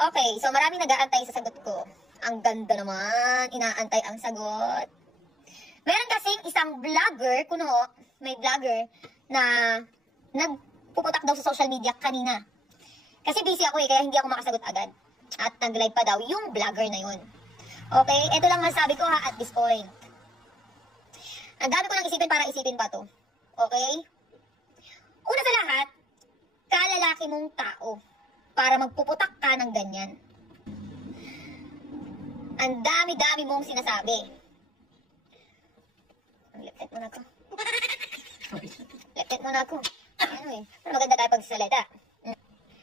Okay, so maraming nag-aantay sa sagot ko. Ang ganda naman, inaantay ang sagot. Meron kasing isang vlogger, may vlogger na nagpuputak daw sa social media kanina. Kasi busy ako kaya hindi ako makasagot agad. At nag-live pa daw yung vlogger na yun. Okay, ito lang masabi ko at this point. Ang dami ko lang isipin para isipin pa to. Okay? Una sa lahat, kalalaki mong tao para magpuputak ka ng ganyan. Ang dami-dami mong sinasabi. Lepet mo na ako. Lepet mo na ako. Maganda tayo pagsasalita.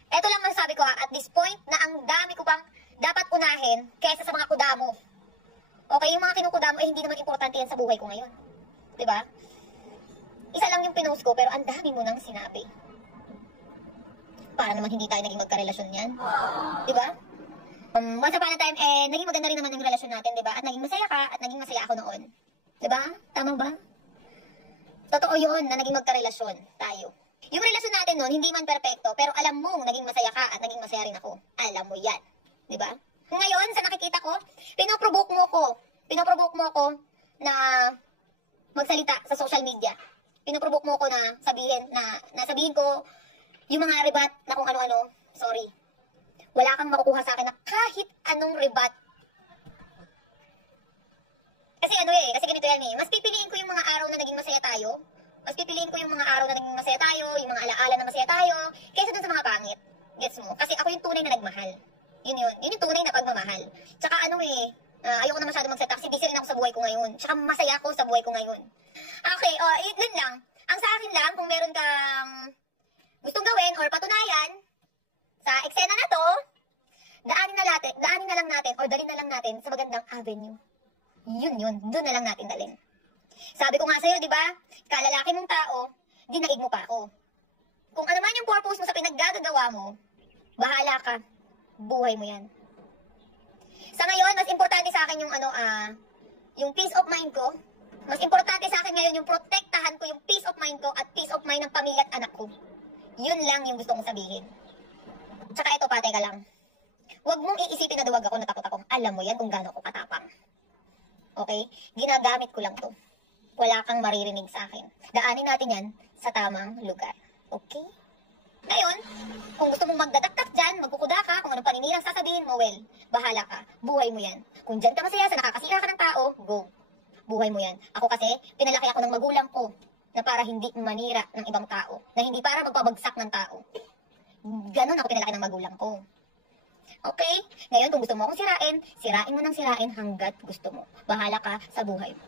Ito lang masasabi ko at this point na ang dami ko pang dapat unahin kaysa sa mga kuda mo. Okay, yung mga kinukuda mo hindi naman importante yan sa buhay ko ngayon. Diba? Isa lang yung pinost ko pero ang dami mo nang sinabi. Para naman hindi tayo naging magkarelasyon yan. Diba? Once upon a time, naging maganda rin naman ang relasyon natin, diba? At naging masaya ka, at naging masaya ako noon. Diba? Tama ba? Totoo yun na naging magkarelasyon tayo. Yung relasyon natin noon, hindi man perpekto, pero alam mong naging masaya ka at naging masaya rin ako. Alam mo yan. Diba? Ngayon, sa nakikita ko, pinoprovoke mo ko na magsalita sa social media. Pinoprovoke mo ko na sabihin ko yung mga rebat na kung ano-ano. Sorry. Wala kang makukuha sa akin na kahit anong rebat. Kasi kasi ganito yan Mas pipiliin ko yung mga araw na naging masaya tayo. Mas pipiliin ko yung mga araw na naging masaya tayo, yung mga alaala na masaya tayo, kaysa dun sa mga pangit. Gets mo? Kasi ako yung tunay na nagmahal. Yun yung tunay na pagmamahal. Tsaka ayoko na masyado magsalita kasi busy rin ako sa buhay ko ngayon. Tsaka masaya ako sa buhay ko ngayon. Okay, yun lang. Ang sa akin lang, kung meron kang gustong gawin or patunayan sa eksena na to, daanin na lang natin or dalhin na lang natin sa magandang avenue. Yun, doon na lang natin dalhin. Sabi ko nga sa'yo, di ba? Kalalaki mong tao, dinaig mo pa ako. Kung ano man yung purpose mo sa pinaggagawa mo, bahala ka. Buhay mo yan. Sa ngayon, mas importante sa akin yung peace of mind ko. Mas importante sa akin ngayon yung protektahan ko yung peace of mind ko at peace of mind ng pamilya at anak ko. Yun lang yung gusto kong sabihin. Tsaka ito pa, teka lang. Huwag mong iisipin na duwag ako, natakot ako. Alam mo yan kung gaano ako katapang. Okay? Ginagamit ko lang to. Wala kang maririnig sa akin. Daanin natin yan sa tamang lugar. Okay? Ngayon, kung gusto mong magdadaktak dyan, magkukuda ka, kung anong paninirang sasabihin mo, well, bahala ka. Buhay mo yan. Kung dyan ka masaya sa nakakasira ka ng tao, go. Buhay mo yan. Ako kasi, pinalaki ako ng magulang ko na para hindi manira ng ibang tao. Na hindi para magpabagsak ng tao. Ganon ako pinalaki ng magulang ko. Okay? Ngayon, kung gusto mo akong sirain mo ng sirain hanggat gusto mo. Bahala ka sa buhay mo.